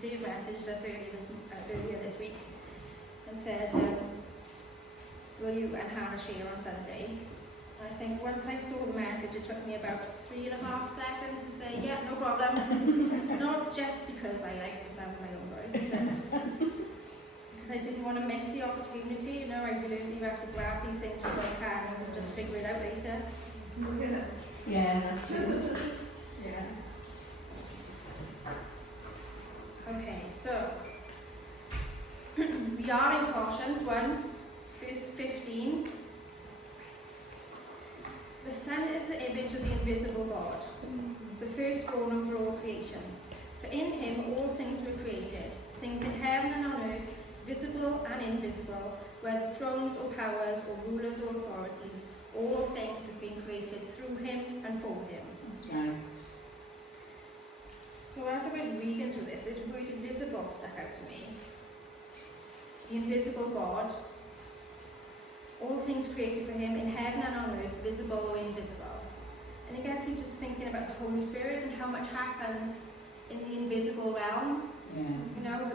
Dave messaged us earlier this week and said, will you and Hannah share on Sunday? And I think once I saw the message, it took me about 3.5 seconds to say, yeah, no problem. Not just because I like the sound of my own voice, but because I didn't want to miss the opportunity. You know, I learned you have to grab these things with both hands and just figure it out later. Yeah, that's true. Yeah. Okay, so we are in Colossians 1, verse 15. The Son is the image of the invisible God, the firstborn over all creation. For in him all things were created, things in heaven and on earth, visible and invisible, whether thrones or powers or rulers or authorities, all things have been created through him and for him. That's right. So as I was reading through this word invisible stuck out to me. The invisible God, all things created for him in heaven and on earth, visible or invisible. And I guess we're just thinking about the Holy Spirit and how much happens in the invisible realm. Yeah. You know,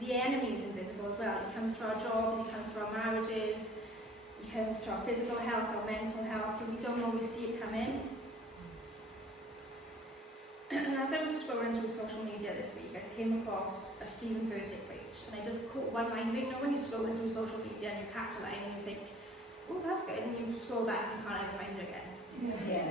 the enemy is invisible as well. He comes through our jobs, he comes through our marriages, he comes through our physical health, our mental health, but we don't always see it come in. And as I was scrolling through social media this week, I came across a Stephen Furtick page, and I just caught one line. You know, when you're scrolling through social media and you catch a line and you think, oh, that's good, and you scroll back and you can't ever find it again. Yeah.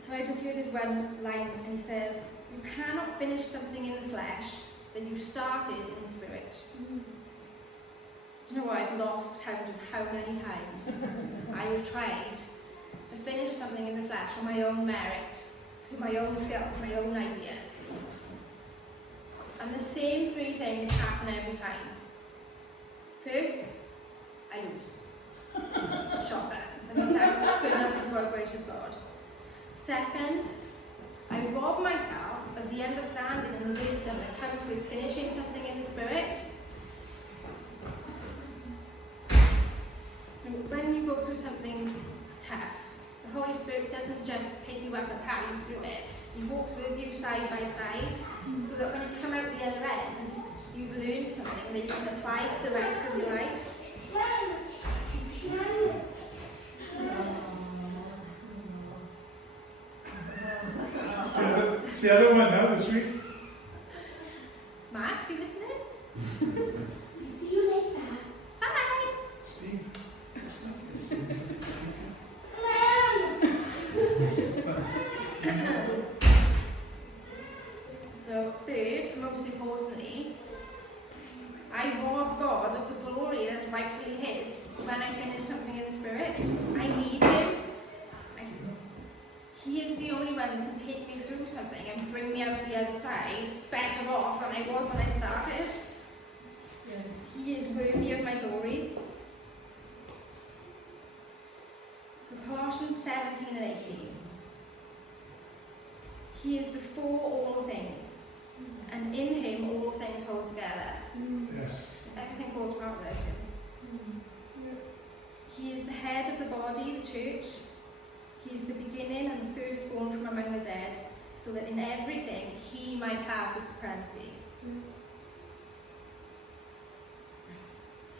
So I just heard this one line, and he says, you cannot finish something in the flesh that you started in the spirit. Do you know what? I've lost count of how many times I have tried to finish something in the flesh on my own merit, through my own skills, my own ideas. And the same three things happen every time. First, I lose. Shocker. I mean, thank goodness and God gracious God. Second, I rob myself of the understanding and the wisdom that comes with finishing something in the spirit. When you go through something tough, the Holy Spirit doesn't just pick you up and carry you through it. He walks with you side by side, so that when you come out the other end, you've learned something that you can apply to the rest of your life. See the other one now this week? Max, you listening? See you later. Bye! Steve. So third, most importantly, I rob God of the glory that's rightfully his when I finish something in the spirit. I need him. He is the only one that can take me through something and bring me out the other side better off than I was when I started. He is worthy of my glory. So Colossians 17 and 18. He is before all things, and in him all things hold together. Yes. Everything falls apart without him. He is the head of the body, the church. He is the beginning and the firstborn from among the dead, so that in everything he might have the supremacy.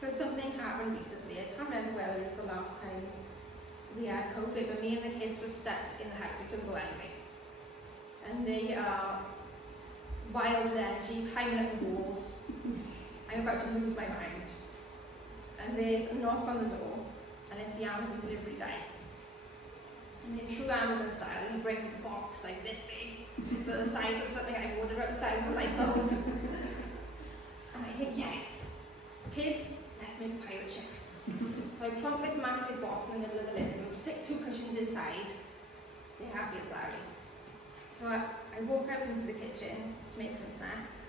But something happened recently. I can't remember whether it was the last time we had COVID, but me and the kids were stuck in the house. We couldn't go anywhere. And they are wild with energy, climbing up the walls. I'm about to lose my mind. And there's a knock on the door, and it's the Amazon delivery guy. And in true Amazon style, he brings a box like this big, for the size of something I've ordered, about the size of a light bulb. And I think, yes, kids, let's make a pirate ship. So I plonk this massive box in the middle of the living room, stick 2 cushions inside. They're happy as Larry. So I walk out into the kitchen to make some snacks.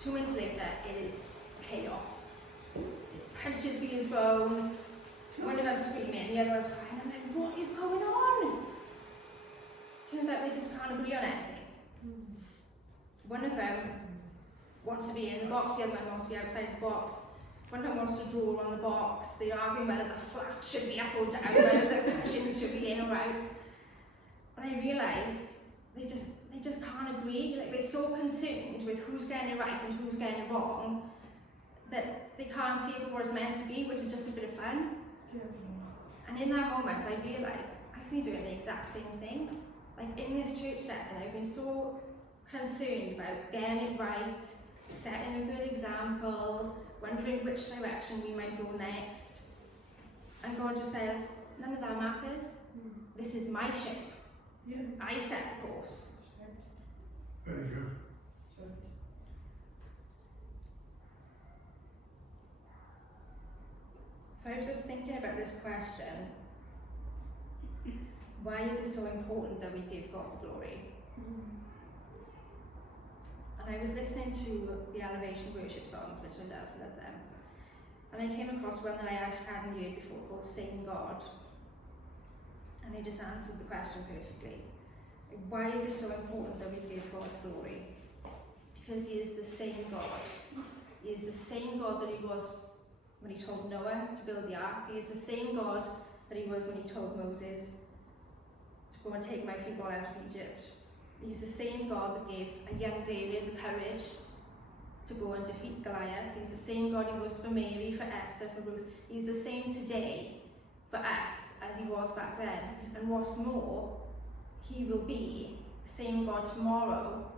2 minutes later, it is chaos. There's punches being thrown, one of them's screaming, the other one's crying. I'm like, what is going on? Turns out they just can't agree on anything. One of them wants to be in the box, the other one wants to be outside the box. One of them wants to draw on the box. They're arguing whether the flap should be up or down, whether the cushions should be in or out. And I realised they just can't agree. Like, they're so consumed with who's getting it right and who's getting it wrong that they can't see it for what it's meant to be, which is just a bit of fun. And in that moment, I realised I've been doing the exact same thing. Like, in this church setting, I've been so consumed about getting it right, setting a good example, wondering which direction we might go next. And God just says, none of that matters. This is my ship. Yeah. I set the course. Very good. So I was just thinking about this question. Why is it so important that we give God the glory? And I was listening to the Elevation worship songs, which I love them. And I came across one that I hadn't heard before called Same God. And they just answered the question perfectly. Why is it so important that we give God glory? Because he is the same God. He is the same God that he was when he told Noah to build the ark. He is the same God that he was when he told Moses to go and take my people out of Egypt. He is the same God that gave a young David the courage to go and defeat Goliath. He's the same God he was for Mary, for Esther, for Ruth. He's the same today for us as he was back then. And what's more, he will be the same God tomorrow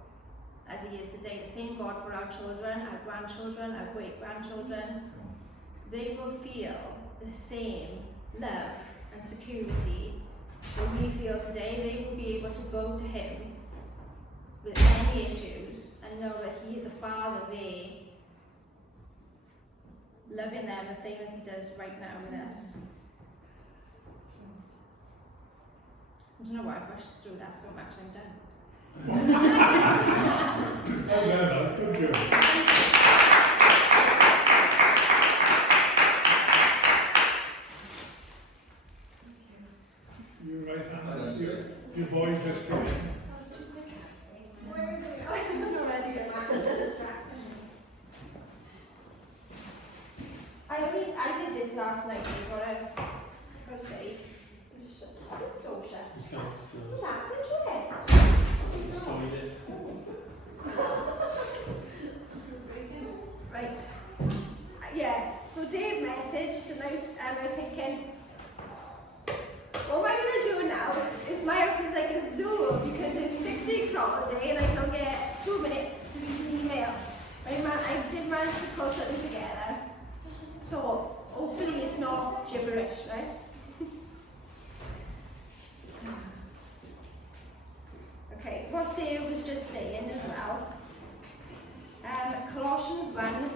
as he is today. The same God for our children, our grandchildren, our great-grandchildren. They will feel the same love and security that we feel today. They will be able to go to him with any issues and know that he is a father there, loving them the same as he does right now with us. I don't know why I've rushed through that so much. I'm done. Oh, no, good job. You're right, Hannah. Your boys just came in. I did this last night. I've got to say, is the door shut? What's happened to it? Right. Yeah. So Dave messaged, and I was thinking, what am I going to do now? My house is like a zoo because it's 6 weeks holiday and I don't get 2 minutes to read an email. I did manage to pull something together. So hopefully it's not gibberish, right? Okay, what Sarah was just saying as well. Colossians 1.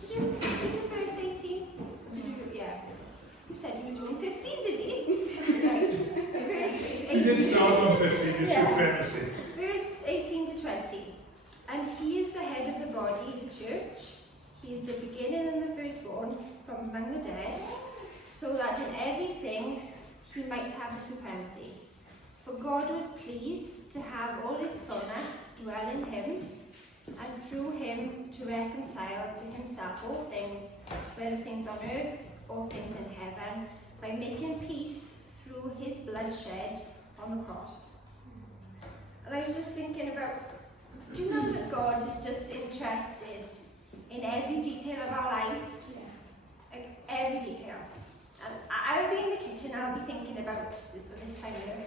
Did you do verse 18? Yeah. You said you was doing 15, didn't you? Verse 18. You did start on 15, your supremacy. Verse 18 to 20. And he is the head of the body, the church. He is the beginning and the firstborn from among the dead, so that in everything he might have the supremacy. For God was pleased to have all his fullness dwell in him, and through him to reconcile to himself all things, whether things on earth or things in heaven, by making peace through his bloodshed on the cross. And I was just thinking about, do you know that God is just interested in every detail of our lives? Like, every detail. And I'll be in the kitchen, I'll be thinking about this time of year,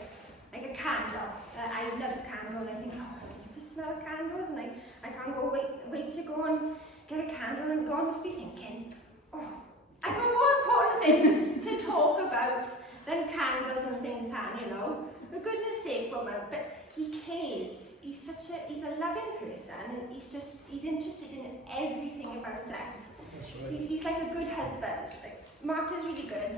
like a candle. I love a candle, and I think, oh, I love to smell candles, and I can't go wait to go and get a candle, and God must be thinking, oh, I've got more important things to talk about than candles and things, you know. For goodness sake, woman, but he cares. He's a loving person, and he's interested in everything about us. That's right. He's like a good husband. Like, Mark is really good.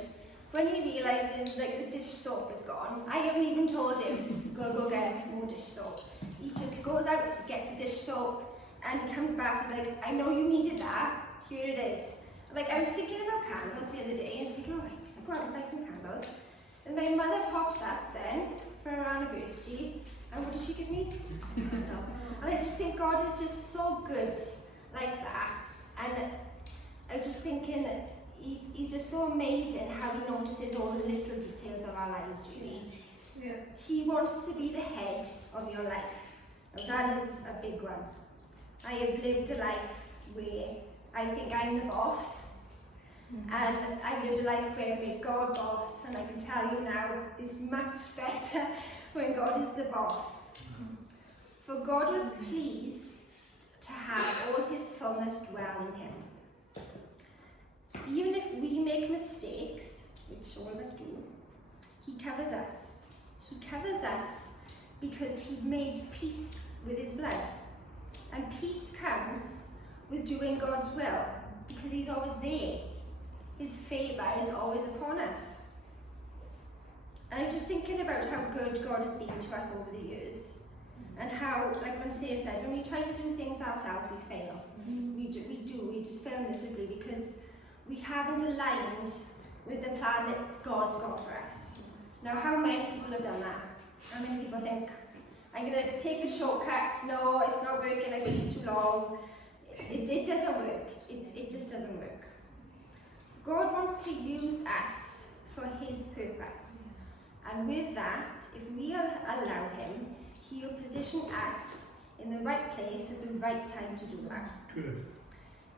When he realises like the dish soap is gone, I haven't even told him, go get more dish soap. He just goes out, gets the dish soap, and he comes back, he's like, I know you needed that, here it is. Like, I was thinking about candles the other day, and I was thinking, oh, I'll go out and buy some candles. And my mother pops up then, for her anniversary, and what did she give me? And I just think God is just so good like that. And I was just thinking, he's just so amazing how he notices all the little details of our lives, really. Yeah. He wants to be the head of your life. Now that is a big one. I have lived a life where I think I'm the boss, and I've lived a life where I made God boss, and I can tell you now it's much better when God is the boss. For God was pleased to have all his fullness dwell in him. Even if we make mistakes, which all of us do, he covers us. He covers us because he made peace with his blood. And peace comes with doing God's will, because he's always there. His favour is always upon us. And I'm just thinking about how good God has been to us over the years. And how, like when Sarah said, when we try to do things ourselves, we fail. We just fail miserably because we haven't aligned with the plan that God's got for us. Now, how many people have done that? How many people think, I'm going to take the shortcut, no, it's not working, I've waited too long. It doesn't work. It just doesn't work. God wants to use us for his purpose. And with that, if we allow him, he'll position us in the right place at the right time to do that. Good.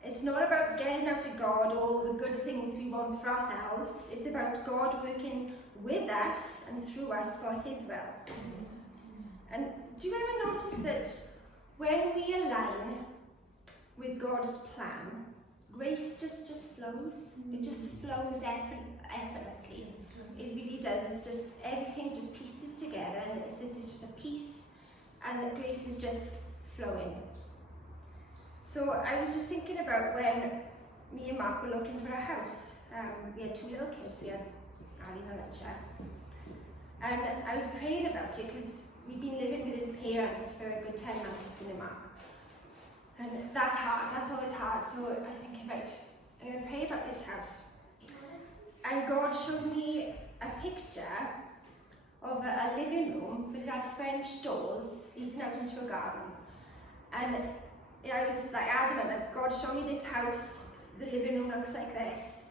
It's not about getting out to God all the good things we want for ourselves. It's about God working with us and through us for his will. And do you ever notice that when we align with God's plan, grace just flows? It just flows effortlessly. It really does. It's just, everything just pieces together, and it's just a piece, and the grace is just flowing. So I was just thinking about when me and Mark were looking for a house. We had 2 little kids. We had Ali and Alicia. And I was praying about it because we'd been living with his parents for a good 10 months, me and Mark. And that's hard. That's always hard. So I was thinking, right, I'm going to pray about this house. And God showed me a picture of a living room, but it had French doors leading out into a garden. And I was like adamant that God showed me this house, the living room looks like this.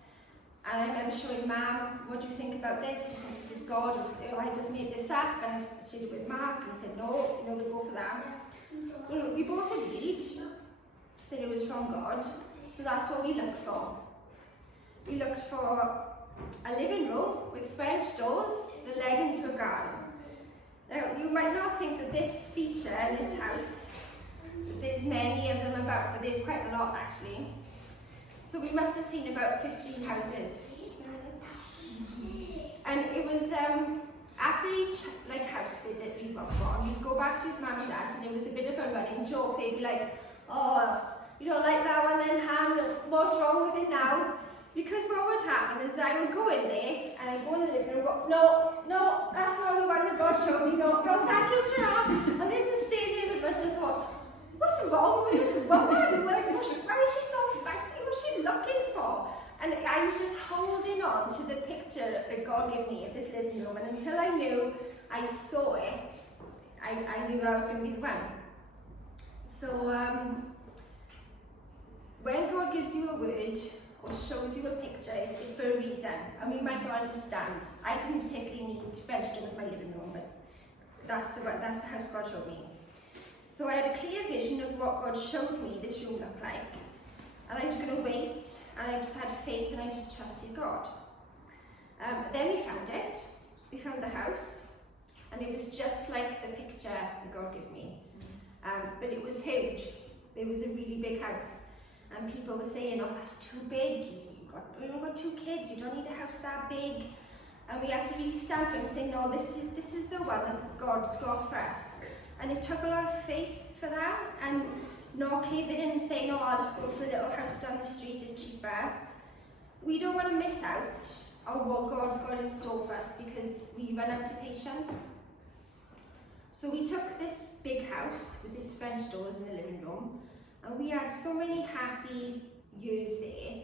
And I remember showing Mum, what do you think about this? She said, this is God, or I just made this up. And I shared it with Mark, and he said, no, we'll go for that. Well, we both agreed that it was from God, so that's what we looked for. We looked for a living room with French doors that led into a garden. Now, you might not think that this feature in this house, there's many of them about, but there's quite a lot actually. So we must have seen about 15 houses. And it was after each house visit we went on, you'd go back to his mum and dad's, and it was a bit of a running joke. They'd be like, oh, you don't like that one then, Han, what's wrong with it now? Because what would happen is I would go in there and I'd go in the living room and go, no, that's not the one that God showed me, no, thank you, Gerard. And this estate agent must have thought, what's wrong with this woman? Why is she so fussy? What's she looking for? And I was just holding on to the picture that God gave me of this living room, and until I knew, I saw it, I knew that was going to be the one. So when God gives you a word or shows you a picture, it's for a reason, and we might not understand. I didn't particularly need French doors in my living room, but that's the house God showed me. So I had a clear vision of what God showed me this room looked like. And I was going to wait, and I just had faith, and I just trusted God. Then we found it. We found the house, and it was just like the picture that God gave me. But it was huge. It was a really big house. And people were saying, oh, that's too big. You've got 2 kids. You don't need a house that big. And we had to really stand for it and say, no, this is the one that God's got for us. And it took a lot of faith for that, and not caving in and saying, no, I'll just go for the little house down the street, it's cheaper. We don't want to miss out on what God's got in store for us because we run out of patience. So we took this big house with these French doors in the living room, and we had so many happy years there.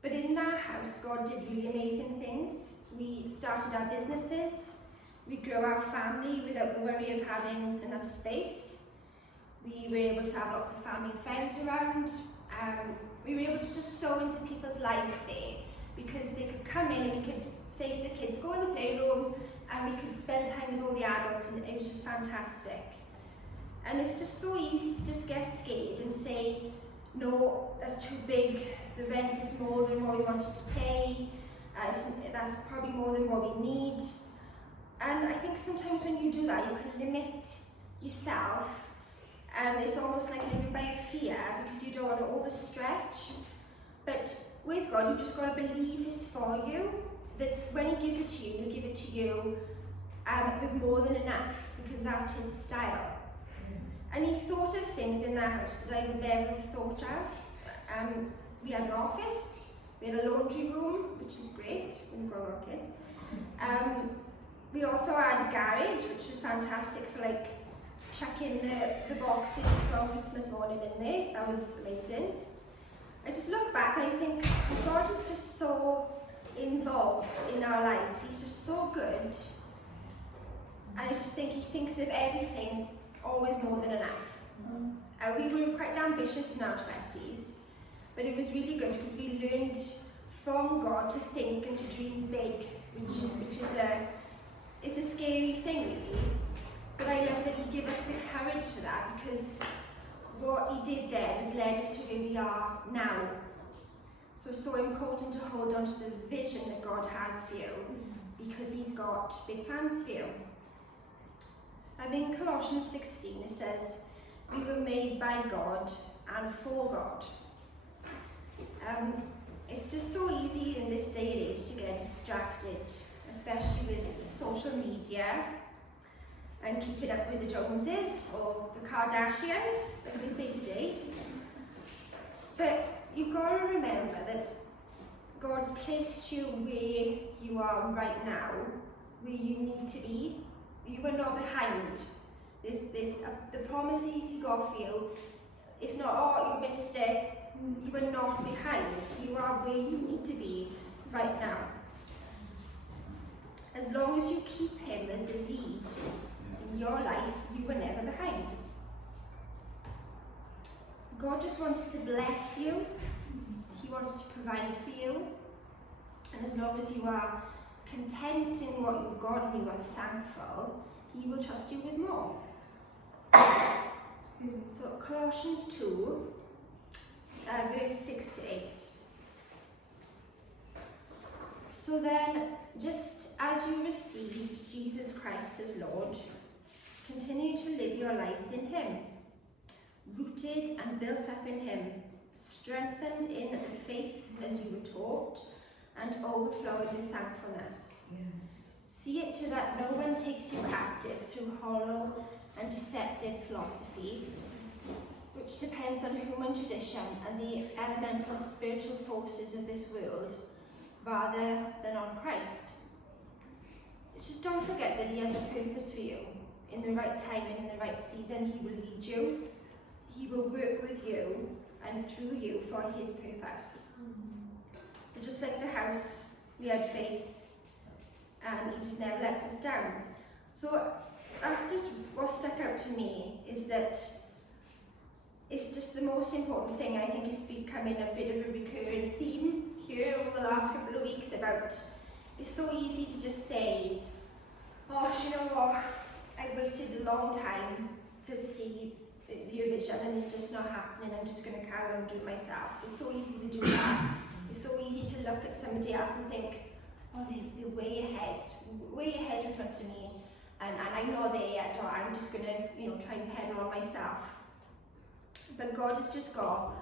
But in that house, God did really amazing things. We started our businesses. We grew our family without the worry of having enough space. We were able to have lots of family and friends around. We were able to just sow into people's lives there because they could come in and we could say to the kids, go in the playroom and we could spend time with all the adults, and it was just fantastic. And it's just so easy to just get scared and say, no, that's too big, the rent is more than what we wanted to pay, that's probably more than what we need. And I think sometimes when you do that, you can limit yourself, and it's almost like living by a fear because you don't want to overstretch. But with God, you just got to believe it's for you, that when he gives it to you, he'll give it to you with more than enough, because that's his style. And he thought of things in that house that I would never have thought of. We had an office, we had a laundry room, which is great when you've got our kids. We also had a garage, which was fantastic for like chucking the boxes from Christmas morning in there. That was amazing. I just look back and I think God is just so involved in our lives. He's just so good. And I just think he thinks of everything always more than enough. We were quite ambitious in our 20s, but it was really good because we learned from God to think and to dream big, which is a scary thing really. But I love that he gave us the courage for that, because what he did there has led us to where we are now. So it's so important to hold on to the vision that God has for you, because he's got big plans for you. In Colossians 16 it says, we were made by God and for God. It's just so easy in this day and age to get distracted, especially with social media and keeping up with the Joneses or the Kardashians, like they say today. But you've got to remember that God's placed you where you are right now, where you need to be. You are not behind. The promises he got for you, it's not, oh, you missed it. You are not behind. You are where you need to be right now. As long as you keep him as the lead in your life, you are never behind. God just wants to bless you. He wants to provide for you. And as long as you are content in what you've got and you are thankful, he will trust you with more. So Colossians 2, verse 6 to 8. So then, just as you received Jesus Christ as Lord, continue to live your lives in him, rooted and built up in him, strengthened in the faith as you were taught, and overflowing with thankfulness. See it to that no one takes you captive through hollow and deceptive philosophy, which depends on human tradition and the elemental spiritual forces of this world, rather than on Christ. It's just don't forget that he has a purpose for you. In the right time and in the right season, he will lead you. He will work with you and through you for his purpose. So just like the house, we had faith, and he just never lets us down. So that's just what stuck out to me, is that it's just the most important thing. I think it's becoming a bit of a recurring theme here over the last couple of weeks about, it's so easy to just say, oh, you know what, I waited a long time to see your vision and it's just not happening, I'm just going to carry on and do it myself. It's so easy to do that. It's so easy to look at somebody else and think, oh, they're way ahead in front of me, and I know they're yet, or I'm just going to, try and pedal on myself. But God has just got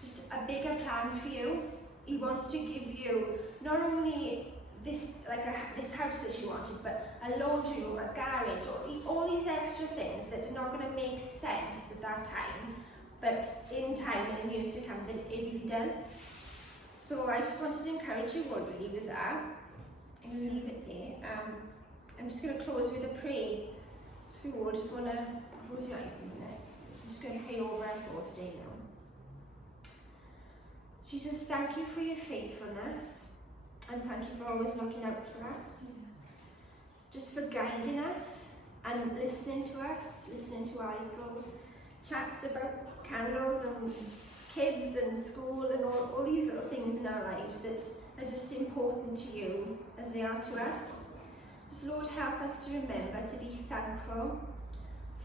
just a bigger plan for you. He wants to give you not only this house that you wanted, but a laundry room, a garage, or all these extra things that are not going to make sense at that time, but in time and in years to come, that it really does. So I just wanted to encourage you all really with that. I'm going to leave it there. I'm just going to close with a prayer. So if you all just want to close your eyes a minute. I'm just going to pray over us all today now. Jesus, thank you for your faithfulness, and thank you for always looking out for us. Just for guiding us and listening to us, listening to our little chats about candles and kids and school and all these little things in our lives that are just important to you as they are to us. So Lord, help us to remember to be thankful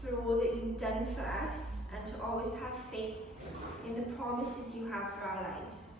for all that you've done for us and to always have faith in the promises you have for our lives.